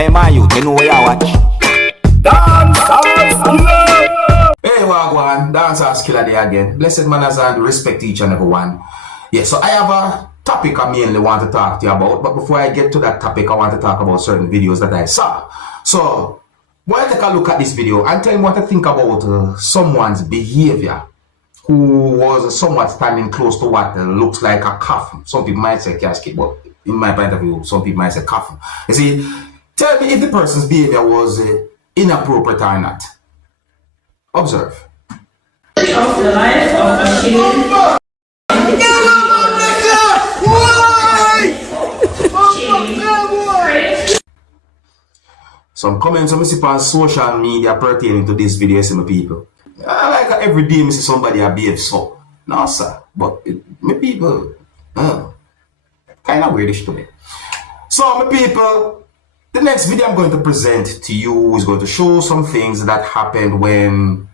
Hey man, you know where you watch? Dancehall skilla. Hey Wagwan, Dancehall skilla there again. Blessed manners and respect each and every one. Yeah, so I have a topic I mainly want to talk to you about, but before I get to that topic, I want to talk about certain videos that I saw. So, why take a look at this video and tell me what to think about someone's behavior who was somewhat standing close to what looks like a coffin. Some people might say casket, but in my point of view, some people might say coffin. You see, tell me if the person's behavior was inappropriate or not. Observe. Of the life of a king. Some comments I see on social media pertaining to this video, see my people. I like every day I see somebody behave so. No sir, but my people, kind of weirdish to me. So my people, the next video I'm going to present to you is going to show some things that happened when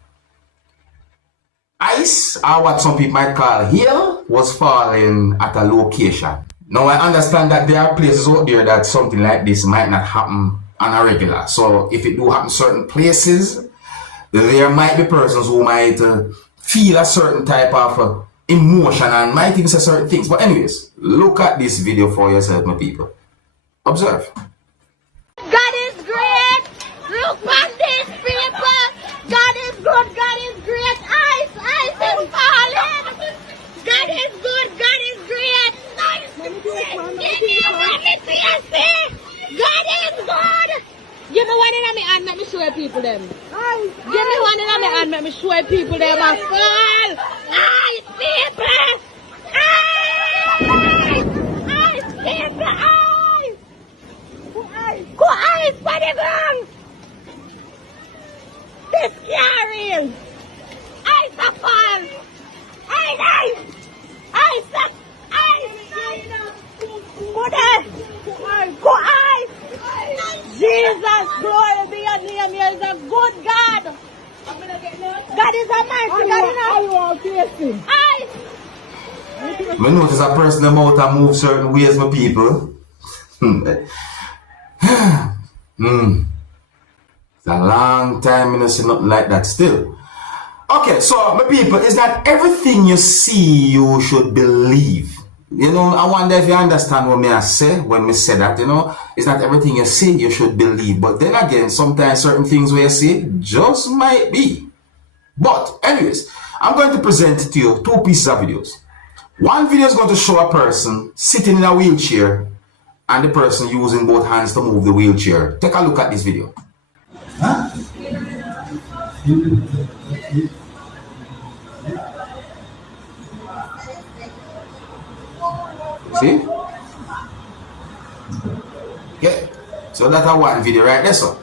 ice, or what some people might call hail, was falling at a location. Now I understand that there are places out there that something like this might not happen on a regular. So if it do happen certain places, there might be persons who might feel a certain type of emotion and might even say certain things. But anyways, look at this video for yourself, my people. Observe. God is great. Look at this, people. God is good. God is great. Ice is falling. God is good. God is great. God is good. Give me one in my hand, let me show people them. Give me one in my hand, let me show people them a fall. Ice people. Ice people. Go ice for the ground. This carrying. Ice a fall. Ice. Go there. Go ice. Jesus, glory be your name. He is a good God. God is a mighty God. Ice. I notice a person about to move certain ways, my people. It's a long time I don't see nothing like that still. Okay, so my people, it's not everything you see you should believe. You know, I wonder if you understand what I say when I say that, you know. It's not everything you see you should believe. But then again, sometimes certain things where you see just might be. But anyways, I'm going to present to you two pieces of videos. One video is going to show a person sitting in a wheelchair and the person using both hands to move the wheelchair. Take a look at this video. Huh? See? Okay. So that's one video right there, so.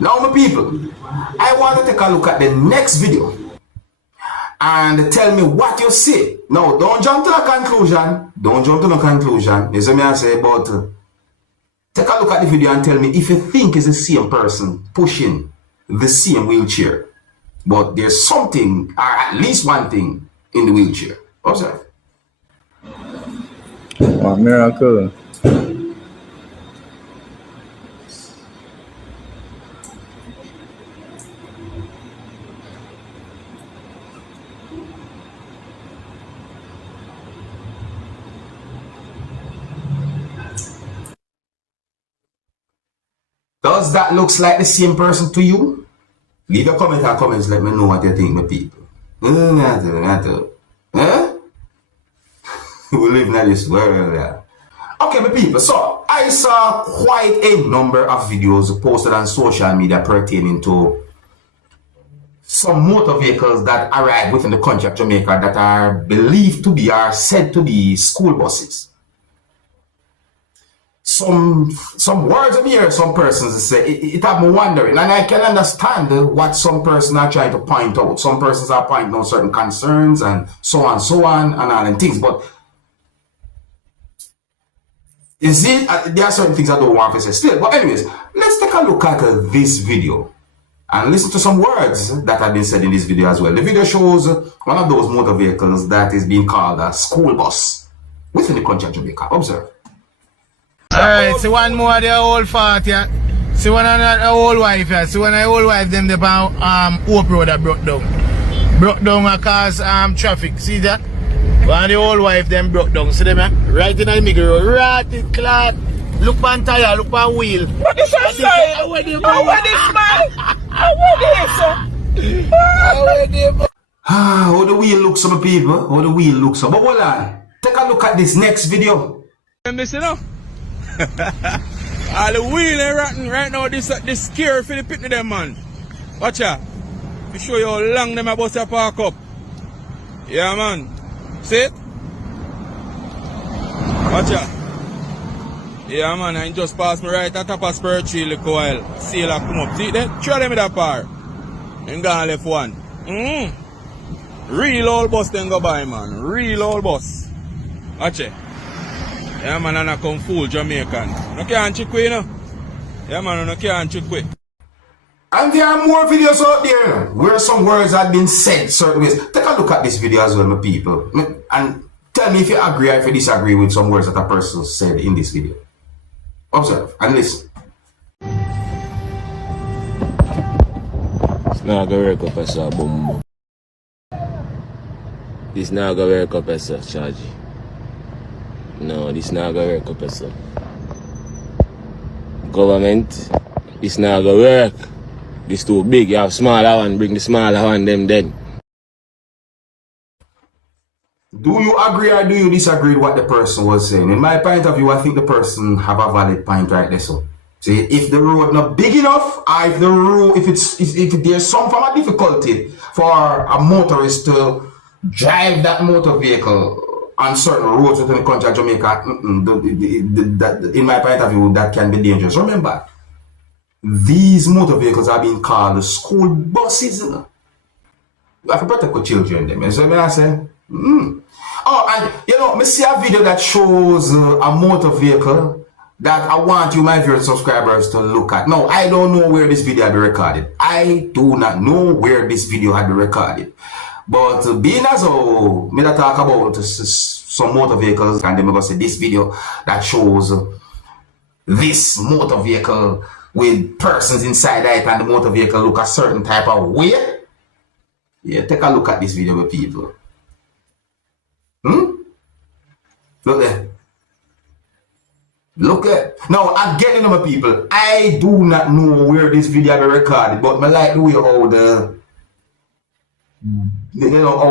Now my people, I want to take a look at the next video and tell me what you see. Now, don't jump to the conclusion. Don't jump to the conclusion. You see me I say, but take a look at the video and tell me if you think it's the same person pushing the same wheelchair. But there's something, or at least one thing, in the wheelchair. Observe. Oh, miracle. Does that looks like the same person to you? Leave a comment or comments, let me know what you think, my people. Huh? We live in this world, yeah. Okay, my people, so I saw quite a number of videos posted on social media pertaining to some motor vehicles that arrive within the country of Jamaica that are believed to be, are said to be school buses. Some words of here, some persons say, it have me wondering, and I can understand what some persons are trying to point out. Some persons are pointing out certain concerns and so on, and all and things, but is it, there are certain things I don't want to say still, but anyways, let's take a look at this video and listen to some words that have been said in this video as well. The video shows one of those motor vehicles that is being called a school bus within the country of Jamaica. Observe. Alright, so one more of the old fart, yeah. See one of the old wife, yeah. See one of the old wife, them the Hope Road that broke down. Broke down because traffic, see that? One of the old wife, them broke down. See them, yeah? Right in the middle road. Right in clock. Look on tire, look on wheel. What is that say? How are this, man? How are this? How the wheel looks, some people. How the wheel looks. But hold on. Take a look at this next video. Listen up. All the wheel ain't rotten right now. This scary for the pit of them, man. Watch out. To show you how long them about to park up. Yeah, man. See it? Watch out. Yeah, man. I just passed me right at top of spur tree look a while. See it come up. See that? Throw them in that par. And gone left one. Real old bus then go by, man. Real old bus. Watch it. Yeah, man, and I come full Jamaican. No can't trick you, know. Yeah, man, no can't trick you. And there are more videos out there where some words have been said certain ways. Take a look at this video as well, my people. And tell me if you agree or if you disagree with some words that a person said in this video. Observe and listen. It's not gonna work up as a boom. This not gonna work up as a charge. No, this not gonna work up as a government. This not gonna work. This too big. You have smaller one, bring the smaller one, them then. Do you agree or do you disagree with what the person was saying? In my point of view, I think the person have a valid point right there. So, see, if the road not big enough, or if the road, if there's some form of difficulty for a motorist to drive that motor vehicle on certain roads within the country of Jamaica, in my point of view, that can be dangerous. Remember, these motor vehicles are being called school buses. You have to protect the children. Them. So I say, Oh, and you know, I see a video that shows a motor vehicle that I want you, my viewers subscribers, to look at. Now, I don't know where this video had been recorded. I do not know where this video had been recorded. But being as though me that talk about some motor vehicles, and then I'm going to say this video that shows this motor vehicle with persons inside it, and the motor vehicle look a certain type of way. Yeah, take a look at this video with people. Look there. Look at. Now, again, my people, I do not know where this video has been recorded, but I like the way how how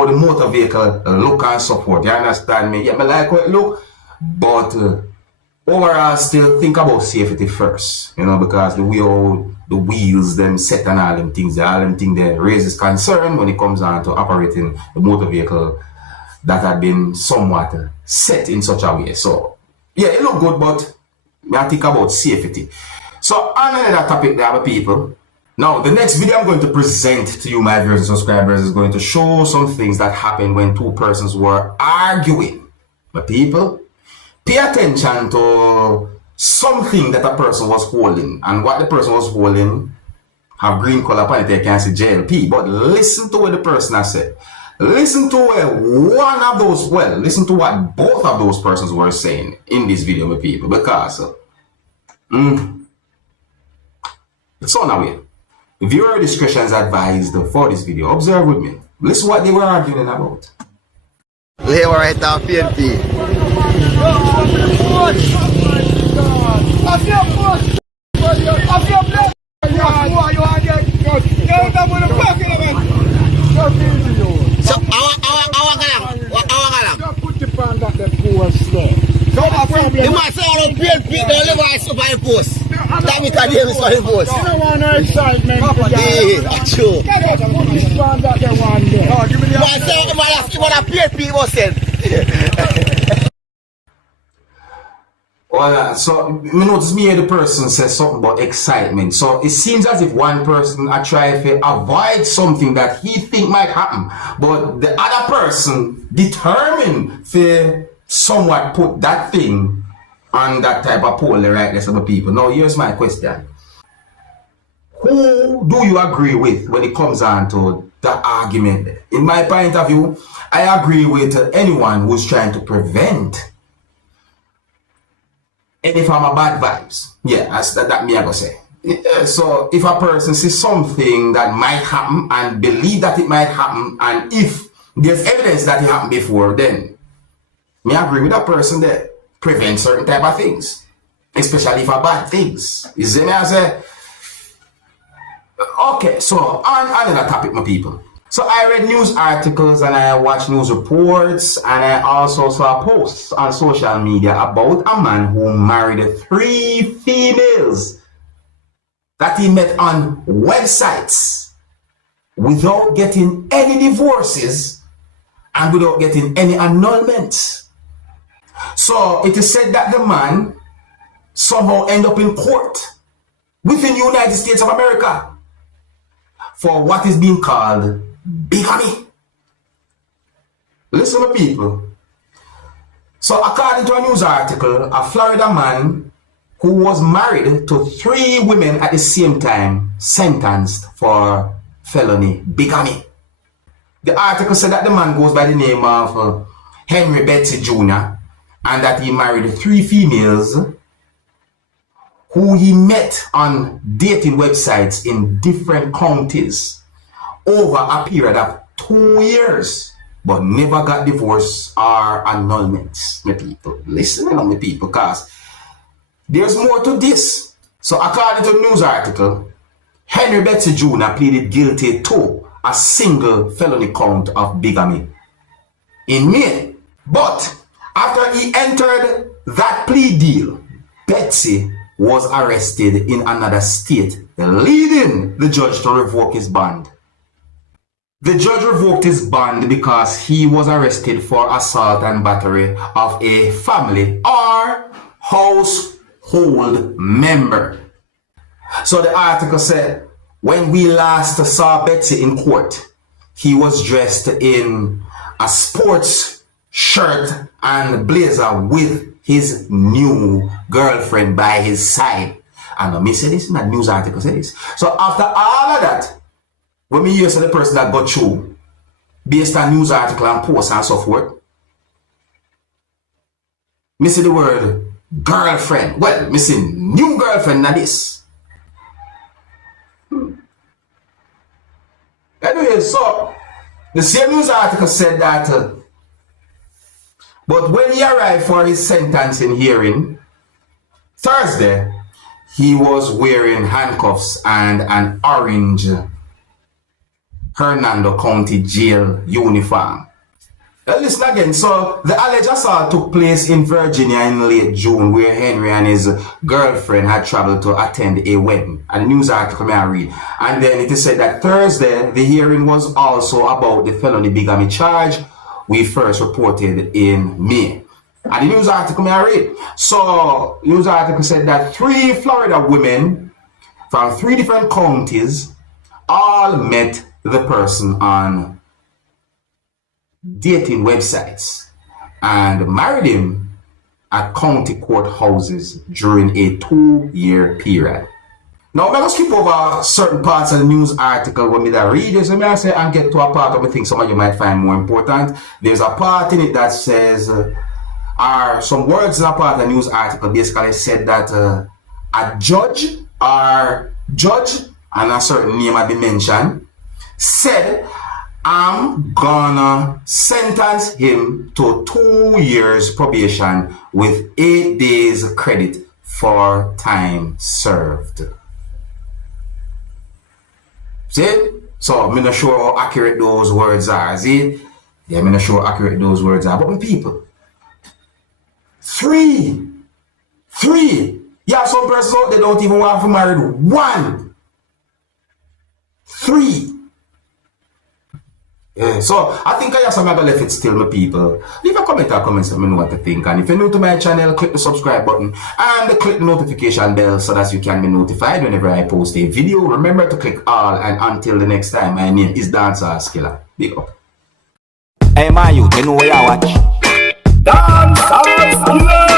the motor vehicle look and support. You understand me? Yeah, I like how it look, but overall, still think about safety first. You know, because the way how the wheels them set and all them things there raises concern when it comes down to operating the motor vehicle that had been somewhat set in such a way. So, yeah, it look good, but I think about safety. So, on another topic there, people. Now, the next video I'm going to present to you, my viewers and subscribers, is going to show some things that happened when two persons were arguing. My people, pay attention to something that a person was holding, and what the person was holding have green color upon it, you can see JLP, but listen to what the person has said. Listen to listen to what both of those persons were saying in this video, my people, because it's on our way. Viewer discretion is advised for this video. Observe with me. Listen what they were arguing about. They were right off PNP. So, you might say all PNP, they live on super post. That we can hear is for post. You don't want no excitement. Yeah, true. What a PNP was said. Well, so you notice me the person says something about excitement. So it seems as if one person are trying to avoid something that he think might happen, but the other person determined to somewhat put that thing on that type of pole right there, some people. Now here's my question: who do you agree with when it comes on to the argument? In my point of view, I agree with anyone who's trying to prevent any form of bad vibes. Yeah, that me I go say. So if a person sees something that might happen and believe that it might happen, and if there's evidence that it happened before, then me agree with that person that prevent certain type of things, especially for bad things. You see me? I say, okay, so on another topic, my people. So I read news articles and I watched news reports and I also saw posts on social media about a man who married 3 females that he met on websites without getting any divorces and without getting any annulments. So it is said that the man somehow ended up in court within the United States of America for what is being called bigamy. Listen to people. So according to a news article, a Florida man who was married to 3 women at the same time sentenced for felony bigamy. The article said that the man goes by the name of Henry Betsy Jr. and that he married 3 females who he met on dating websites in different counties over a period of 2 years, but never got divorced or annulments. My people, listen to me, people, because there's more to this. So according to the news article, Henry Betsy Jr. pleaded guilty to a single felony count of bigamy in May. But after he entered that plea deal, Betsy was arrested in another state, leading the judge to revoke his bond. The judge revoked his bond because he was arrested for assault and battery of a family or household member. So the article said, when we last saw Betsy in court, he was dressed in a sports shirt and blazer with his new girlfriend by his side. And me say this, that news article say this. So after all of that, when me hear the person that got through, based on news article and posts and so forth, me see the word girlfriend. Well, me see new girlfriend na this. Anyway, so the same news article said that but when he arrived for his sentencing hearing Thursday, he was wearing handcuffs and an orange Hernando County Jail uniform. Listen again. So the alleged assault took place in Virginia in late June, where Henry and his girlfriend had traveled to attend a wedding. And the news article may I read. And then it is said that Thursday, the hearing was also about the felony bigamy charge we first reported in May. And the news article may I read. So the news article said that 3 Florida women from 3 different counties all met the person on dating websites and married him at county courthouses during a 2-year period. Now, I'm going to skip over certain parts of the news article when I read this and get to a part of the thing some of you might find more important. There's a part in it that says, are some words in a part of the news article basically said that a judge and a certain name had been mentioned, said, I'm gonna sentence him to 2 years probation with 8 days credit for time served. See? So I'm not sure how accurate those words are. See? Yeah, I'm not sure how accurate those words are. But my people, 3. Yeah, some persons out there don't even want to marry 1. 3. Yeah, so I think I have some other left it still, my people. Leave a comment or comments, let me know what you think. And if you're new to my channel, click the subscribe button and click the notification bell so that you can be notified whenever I post a video. Remember to click all, and until the next time, my name is Dancehall Skilla. Big up. Hey, my youth, you know where I watch? Dancehall Skilla.